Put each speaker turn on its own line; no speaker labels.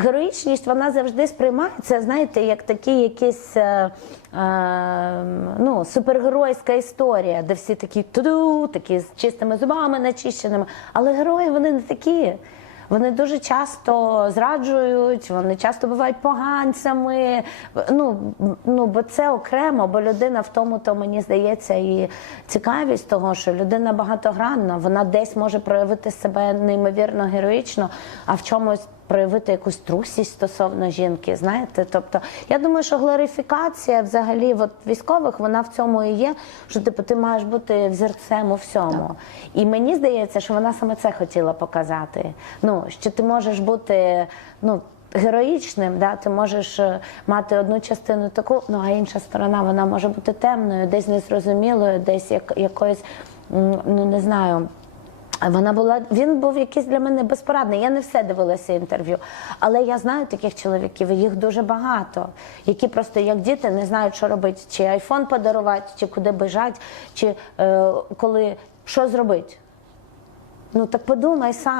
Героїчність вона завжди сприймається, знаєте, як такий якийсь е, е, ну, супергеройська історія, де всі такі туду, такі з чистими зубами начищеними. Але герої вони не такі. Вони дуже часто зраджують, вони часто бувають поганцями. Ну, ну бо це окремо, бо людина в тому, то мені здається, і цікавість того, що людина багатогранна, вона десь може проявити себе неймовірно героїчно, а в чомусь проявити якусь трусість стосовно жінки. Знаєте, тобто я думаю, що глорифікація взагалі от військових вона в цьому і є, що типу ти маєш бути взірцем у всьому. І мені здається, що вона саме це хотіла показати. Ну що ти можеш бути ну. Героїчним, да, ти можеш е, мати одну частину таку, ну а інша сторона вона може бути темною, десь незрозумілою, десь як, якоюсь, ну не знаю, вона була, він був якийсь для мене безпорадний. Я не все дивилася інтерв'ю, але я знаю таких чоловіків, їх дуже багато, які просто як діти не знають, що робити, чи айфон подарувати, чи куди бежать, чи е, коли що зробити. Ну так подумай сам.